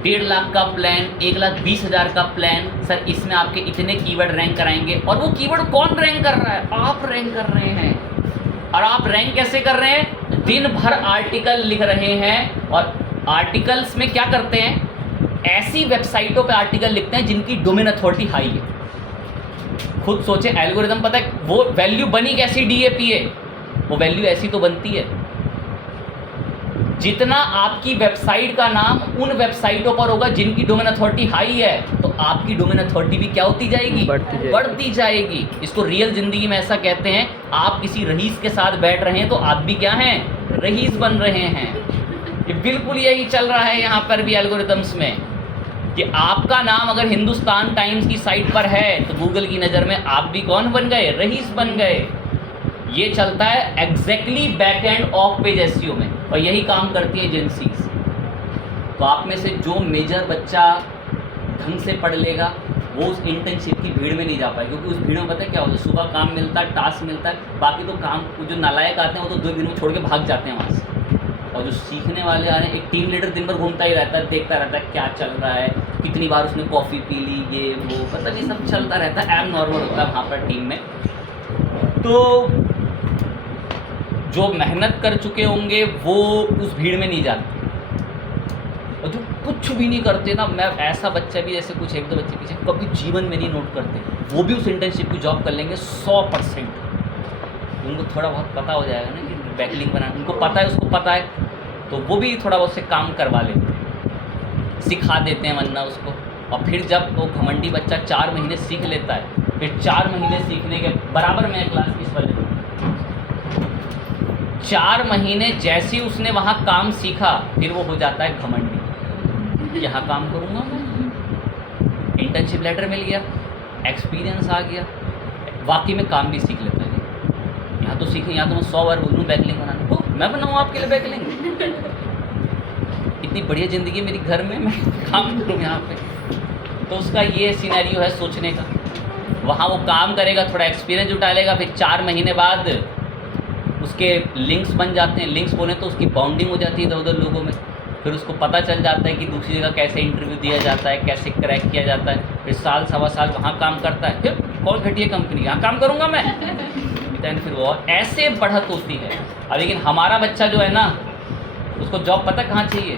1.5 लाख का प्लान, 1,20,000 का प्लान, सर इसमें आपके इतने कीवर्ड रैंक कराएंगे। और वो कीवर्ड कौन रैंक कर रहा है? आप रैंक कर रहे हैं। और आप रैंक कैसे कर रहे हैं? दिन भर आर्टिकल लिख रहे हैं। और आर्टिकल्स में क्या करते हैं? ऐसी वेबसाइटों पे आर्टिकल लिखते हैं जिनकी डोमेन अथॉरिटी हाई है। खुद सोचे, एल्गोरिदम पता है वो वैल्यू बनी कैसी? DAPA। वो वैल्यू ऐसी तो बनती है, जितना आपकी वेबसाइट का नाम उन वेबसाइटों पर होगा जिनकी डोमेन अथॉरिटी हाई है, तो आपकी डोमेन अथॉरिटी भी क्या होती जाएगी? बढ़ती जाएगी। इसको रियल जिंदगी में ऐसा कहते हैं, आप किसी रईस के साथ बैठ रहे हैं तो आप भी क्या हैं? रईस बन रहे हैं। ये बिल्कुल यही चल रहा है यहाँ पर भी एल्गोरिदम्स में, कि आपका नाम अगर हिंदुस्तान टाइम्स की साइट पर है तो गूगल की नज़र में आप भी कौन बन गए? रईस बन गए। ये चलता है exactly back end of page SEO में, और यही काम करती है एजेंसीज। तो आप में से जो मेजर बच्चा ढंग से पढ़ लेगा वो उस इंटर्नशिप की भीड़ में नहीं जा पाए, क्योंकि उस भीड़ में पता है क्या होता है? सुबह काम मिलता है, टास्क मिलता है, बाकी तो काम जो नालायक आते हैं वो तो 2 दिन में छोड़ के भाग जाते हैं वहाँ से। और जो सीखने वाले आ रहे हैं, एक टीम लीडर दिन भर घूमता ही रहता है, देखता रहता है क्या चल रहा है, कितनी बार उसने कॉफ़ी पी ली, ये वो पता नहीं, सब चलता रहता है, एब नॉर्मल होता है वहाँ पर टीम में। तो जो मेहनत कर चुके होंगे वो उस भीड़ में नहीं जाते, और जो कुछ भी नहीं करते ना, मैं ऐसा बच्चा भी, ऐसे कुछ 1-2 बच्चे पीछे कभी जीवन में नहीं नोट करते, वो भी उस इंटर्नशिप की जॉब कर लेंगे 100%। उनको थोड़ा बहुत पता हो जाएगा ना कि बैकलिंक बनाना, उनको पता है, उसको पता है, तो वो भी थोड़ा बहुत से काम करवा लेते हैं, सिखा देते हैं वरना उसको। और फिर जब वो घमंडी बच्चा 4 महीने सीख लेता है, फिर 4 महीने सीखने के बराबर में क्लास इस वाले 4 महीने जैसे ही उसने वहाँ काम सीखा, फिर वो हो जाता है घमंडी। यहाँ काम करूँगा मैं, इंटर्नशिप लेटर मिल गया, एक्सपीरियंस आ गया, वाकई में काम भी सीख लेता है। यहाँ तो सीखें, यहाँ तो मैं 100 बार बोलूँ बैकलिंक बनाना, तो मैं बनाऊँ आपके लिए बैकलिंक? इतनी बढ़िया ज़िंदगी मेरी घर में, मैं काम करूँ यहाँ पे? तो उसका ये सिनेरियो है सोचने का। वहाँ वो काम करेगा, थोड़ा एक्सपीरियंस जुटा लेगा, फिर 4 महीने बाद उसके लिंक्स बन जाते हैं। लिंक्स बोले तो उसकी बाउंडिंग हो जाती है इधर उधर लोगों में, फिर उसको पता चल जाता है कि दूसरी जगह कैसे इंटरव्यू दिया जाता है, कैसे क्रैक किया जाता है। फिर साल 1.25 साल वहाँ काम करता है, फिर कौन घटिया कंपनी, यहाँ काम करूँगा मैं, फिर वो ऐसे बढ़त होती है। और लेकिन हमारा बच्चा जो है ना, उसको जॉब पता कहाँ चाहिए?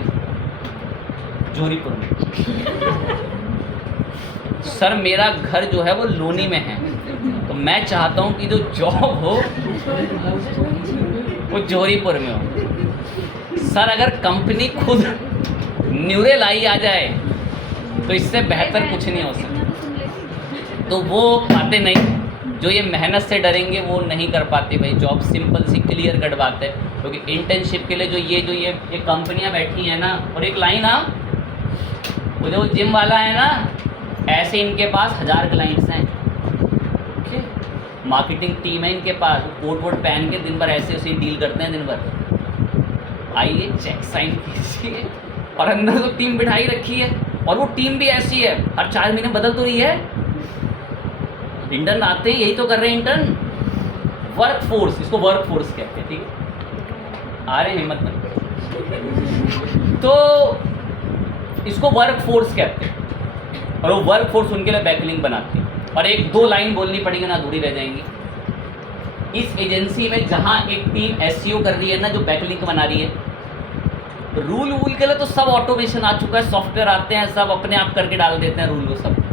जोरीपुर में। सर मेरा घर जो है वो लोनी में है, तो मैं चाहता हूँ कि जो जॉब हो वो जोरीपुर में हो। सर अगर कंपनी खुद न्यूरे लाई आ जाए तो इससे बेहतर कुछ नहीं हो सकता। तो वो बातें नहीं, जो ये मेहनत से डरेंगे वो नहीं कर पाते भाई जॉब। सिंपल सी क्लियर कट बात है, क्योंकि इंटर्नशिप के लिए जो ये कंपनियां बैठी हैं ना, और एक लाइन वो जो जिम वाला है ना, ऐसे इनके पास 1000 क्लाइंट्स हैं, मार्केटिंग टीम है इनके पास, कोट वोट पहन के दिन भर ऐसे उसे डील करते हैं दिन भर। आइए चेक साइन कीजिए, और अंदर तो टीम बिठाई रखी है, और वो टीम भी ऐसी है हर 4 महीने बदल तो रही है। इंटर्न आते ही यही तो कर रहे हैं इंटर्न, वर्क फोर्स, इसको वर्क फोर्स कहते हैं, ठीक है, आ रहे हिम्मत में, तो इसको वर्क फोर्स कहते हैं। और वो वर्क फोर्स उनके लिए बैकलिंक बनाती है। और 1-2 लाइन बोलनी पड़ेगी ना, अधूरी रह जाएंगी। इस एजेंसी में जहाँ एक टीम एसईओ कर रही है ना, जो बैकलिंक बना रही है, रूल वूल के लिए तो सब ऑटोमेशन आ चुका है, सॉफ्टवेयर आते हैं, सब अपने आप करके डाल देते हैं रूल वो सब।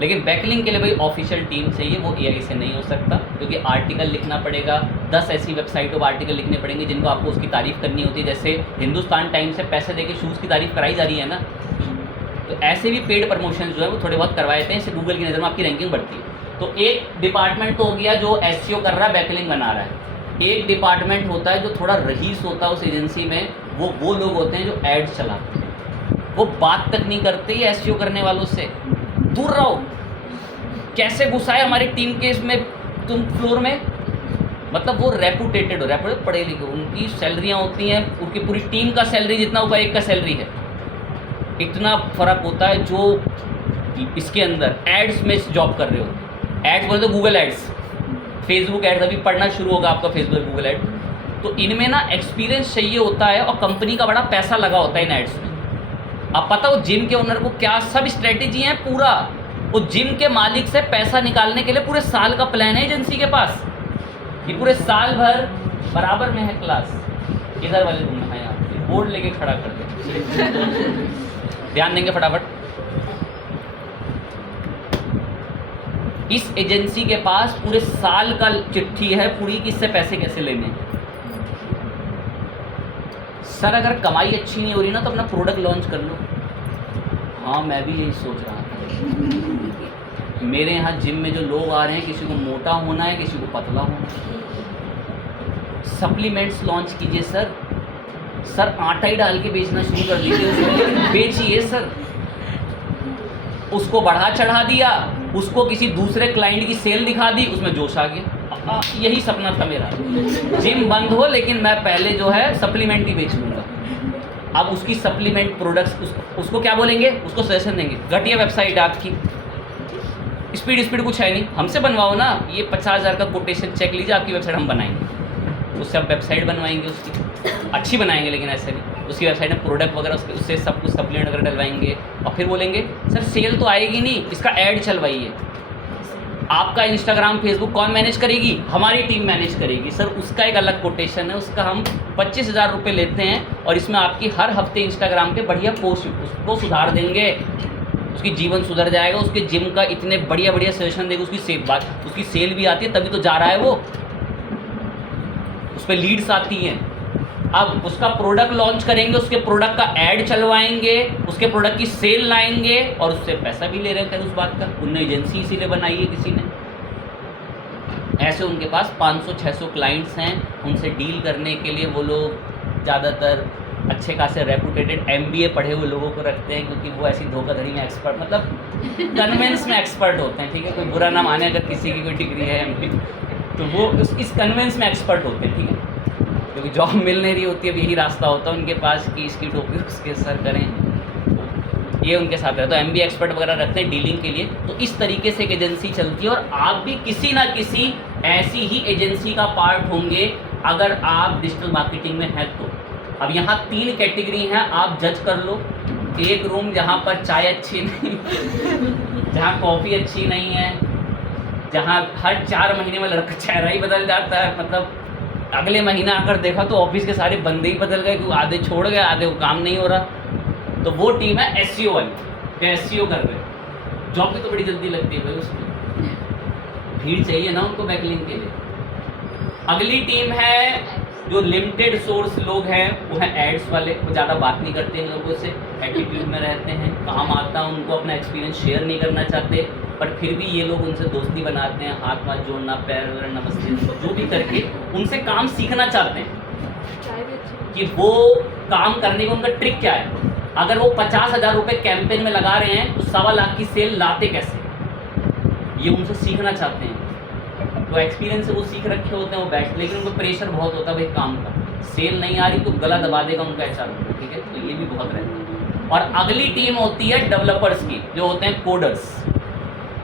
लेकिन बैकलिंक के लिए भाई ऑफिशियल टीम चाहिए, वो एआई से नहीं हो सकता, क्योंकि आर्टिकल लिखना पड़ेगा। 10 ऐसी वेबसाइटों पर आर्टिकल लिखने पड़ेंगे जिनको आपको उसकी तारीफ़ करनी होती है। जैसे हिंदुस्तान टाइम्स से पैसे देके शूज़ की तारीफ़ कराई जा रही है ना, तो ऐसे भी पेड प्रमोशन जो है वो थोड़े बहुत करवाए जाते हैं, इससे गूगल की नज़र में आपकी रैंकिंग बढ़ती है। तो एक डिपार्टमेंट तो हो गया जो एसईओ कर रहा है, बैकलिंक बना रहा है। एक डिपार्टमेंट होता है जो थोड़ा रईस होता है उस एजेंसी में, वो लोग होते हैं जो एड्स चलाते हैं, वो बात तक नहीं करते ही एसईओ करने वालों से, दूर रहो। कैसे घुसाए हमारी टीम के इसमें तुम फ्लोर में, मतलब वो रेपुटेटेड पढ़े लिखे, उनकी सैलरियाँ होती हैं, उनकी पूरी टीम का सैलरी जितना होगा एक का सैलरी है, इतना फ़र्क होता है। जो इसके अंदर एड्स में जॉब कर रहे हो, एड्स बोले तो गूगल एड्स, फेसबुक एड्स, अभी पढ़ना शुरू होगा आपका फेसबुक गूगल एड, तो इनमें ना एक्सपीरियंस चाहिए होता है, और कंपनी का बड़ा पैसा लगा होता है इन एड्स में। अब पता वो जिम के ओनर को क्या सब स्ट्रेटेजी है, पूरा वो जिम के मालिक से पैसा निकालने के लिए पूरे साल का प्लान है एजेंसी के पास, कि पूरे साल भर बराबर में है क्लास, इधर वाले रूम में है, यहाँ बोर्ड लेके खड़ा कर दे, ध्यान देंगे फटाफट। इस एजेंसी के पास पूरे साल का चिट्ठी है पूरी कि इससे पैसे कैसे लेने हैं। सर अगर कमाई अच्छी नहीं हो रही ना तो अपना प्रोडक्ट लॉन्च कर लो। हाँ मैं भी यही सोच रहा था। मेरे यहाँ जिम में जो लोग आ रहे हैं, किसी को मोटा होना है, किसी को पतला होना है। सप्लीमेंट्स लॉन्च कीजिए सर। सर आटा ही डाल के बेचना शुरू कर लीजिए, उसको बेचिए सर। उसको बढ़ा चढ़ा दिया, उसको किसी दूसरे क्लाइंट की सेल दिखा दी, उसमें जोश आ गया। यही सपना था मेरा, जिम बंद हो लेकिन मैं पहले जो है सप्लीमेंट ही बेच लूँगा। अब उसकी सप्लीमेंट प्रोडक्ट्स उसको क्या बोलेंगे, उसको सजेशन देंगे, घटिया वेबसाइट आपकी, स्पीड कुछ है नहीं, हमसे बनवाओ ना, ये 50,000 का कोटेशन चेक लीजिए, आपकी वेबसाइट हम बनाएंगे। उससे आप वेबसाइट बनवाएंगे, उसकी अच्छी बनाएंगे, लेकिन ऐसे नहीं, उसकी वेबसाइट में प्रोडक्ट वगैरह उससे सब कुछ सप्लीमेंट वगैरह डलवाएंगे, और फिर बोलेंगे सर सेल तो आएगी नहीं, इसका ऐड चलवाइए। आपका इंस्टाग्राम फेसबुक कौन मैनेज करेगी, हमारी टीम मैनेज करेगी। सर उसका एक अलग कोटेशन है, उसका हम 25,000 रुपये लेते हैं, और इसमें आपकी हर हफ्ते इंस्टाग्राम पे बढ़िया पोस्ट उसको सुधार देंगे, उसकी जीवन सुधर जाएगा, उसके जिम का इतने बढ़िया सजेशन देगा, उसकी सेल भी आती है, तभी तो जा रहा है वो, उस पर लीड्स आती हैं। अब उसका प्रोडक्ट लॉन्च करेंगे, उसके प्रोडक्ट का ऐड चलवाएंगे, उसके प्रोडक्ट की सेल लाएंगे, और उससे पैसा भी ले रहे हैं उस बात का। उनने एजेंसी इसीलिए बनाई है किसी ने। ऐसे उनके पास 500-600 क्लाइंट्स हैं, उनसे डील करने के लिए वो लोग ज़्यादातर अच्छे खासे रेपुटेटेड MBA पढ़े हुए लोगों को रखते हैं, क्योंकि वो ऐसी धोखाधड़ी में एक्सपर्ट, मतलब कन्वेंस में एक्सपर्ट होते हैं। ठीक है, कोई बुरा ना माने अगर किसी की कोई डिग्री है MBA, तो वो इस कन्वेंस में एक्सपर्ट होते हैं। ठीक है, क्योंकि जॉब मिल नहीं रही होती है, अब यही रास्ता होता है उनके पास कि इसकी टोपी उसके सर करें, ये उनके साथ रहता है। तो MBA एक्सपर्ट वगैरह रखते हैं डीलिंग के लिए। तो इस तरीके से एक एजेंसी चलती है, और आप भी किसी ना किसी ऐसी ही एजेंसी का पार्ट होंगे अगर आप डिजिटल मार्केटिंग में हैं तो। अब यहाँ 3 कैटेगरी हैं, आप जज कर लो। एक रूम जहाँ पर चाय अच्छी नहीं जहाँ कॉफ़ी अच्छी नहीं है, जहाँ हर 4 महीने में लड़का चेहरा ही बदल जाता है, मतलब अगले महीना आकर देखा तो ऑफिस के सारे बंदे ही बदल गए, क्योंकि आधे छोड़ गए, आधे को काम नहीं हो रहा। तो वो टीम है SEO वाली, जो SEO कर रहे हैं। जॉब भी तो बड़ी जल्दी लगती है भाई, उसमें भीड़ चाहिए ना उनको बैकलिंक के लिए। अगली टीम है जो लिमिटेड सोर्स लोग हैं, वो है एड्स वाले। वो ज़्यादा बात नहीं करते हैं लोगों से, एटीट्यूड में रहते हैं, काम आता है उनको, अपना एक्सपीरियंस शेयर नहीं करना चाहते, पर फिर भी ये लोग उनसे दोस्ती बनाते हैं, हाथ वाथ जोड़ना, पैर वगैरह नमस्ते जो भी करके उनसे काम सीखना चाहते हैं कि वो काम करने का उनका ट्रिक क्या है। अगर वो 50,000 रुपये कैंपेन में लगा रहे हैं तो 1.25 लाख की सेल लाते कैसे, ये उनसे सीखना चाहते हैं। तो एक्सपीरियंस से वो सीख रखे होते हैं, वो बैठ, लेकिन उनको प्रेशर बहुत होता है भाई काम का, सेल नहीं आ रही तो गला दबा देगा उनका HR। ठीक है, तो ये भी बहुत रहता है। और अगली टीम होती है डेवलपर्स की, जो होते हैं कोडर्स,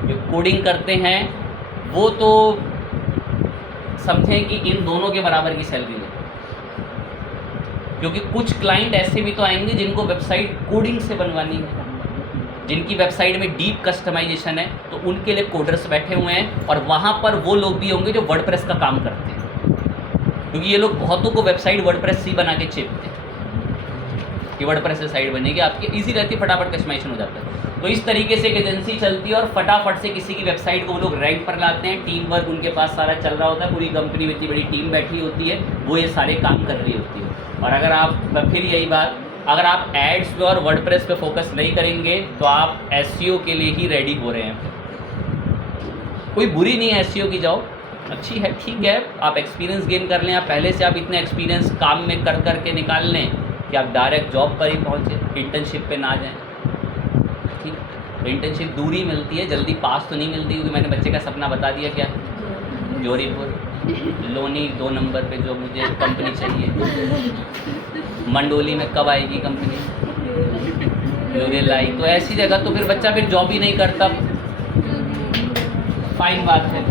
जो कोडिंग करते हैं। वो तो समझें कि इन दोनों के बराबर की सैलरी है, क्योंकि कुछ क्लाइंट ऐसे भी तो आएंगे जिनको वेबसाइट कोडिंग से बनवानी है, जिनकी वेबसाइट में डीप कस्टमाइजेशन है, तो उनके लिए कोडर्स बैठे हुए हैं। और वहाँ पर वो लोग भी होंगे जो वर्डप्रेस का काम करते हैं, क्योंकि ये लोग बहुतों को वेबसाइट वर्डप्रेस से ही बना के चेपते हैं कि वर्डप्रेस से साइट बनेगी आपकी, ईजी रहती है, फटाफट कस्टमाइजेशन हो जाता है। तो इस तरीके से एक एजेंसी चलती है, और फटाफट से किसी की वेबसाइट को वो लोग रैंक पर लाते हैं। टीम वर्क उनके पास सारा चल रहा होता है, पूरी कंपनी में इतनी बड़ी टीम बैठी होती है, वो ये सारे काम कर रही होती है। और अगर आप, फिर यही बात, अगर आप एड्स पे और वर्डप्रेस पे फोकस नहीं करेंगे तो आप SEO के लिए ही रेडी हो रहे हैं। कोई बुरी नहीं है SEO की, जाओ, अच्छी है, ठीक है, आप एक्सपीरियंस गेन कर लें, आप पहले से आप इतने एक्सपीरियंस काम में कर करके निकाल लें कि आप डायरेक्ट जॉब पर ही पहुँचे, इंटर्नशिप पे ना जाएं। ठीक, तो इंटर्नशिप दूर ही मिलती है, जल्दी पास तो नहीं मिलती, क्योंकि मैंने बच्चे का सपना बता दिया क्या, जोरीपुर लोनी 2 नंबर पे जो मुझे कंपनी चाहिए। मंडोली में कब आएगी कंपनी, लोरियल आई, तो ऐसी जगह तो फिर बच्चा फिर जॉब ही नहीं करता। फाइन बात है।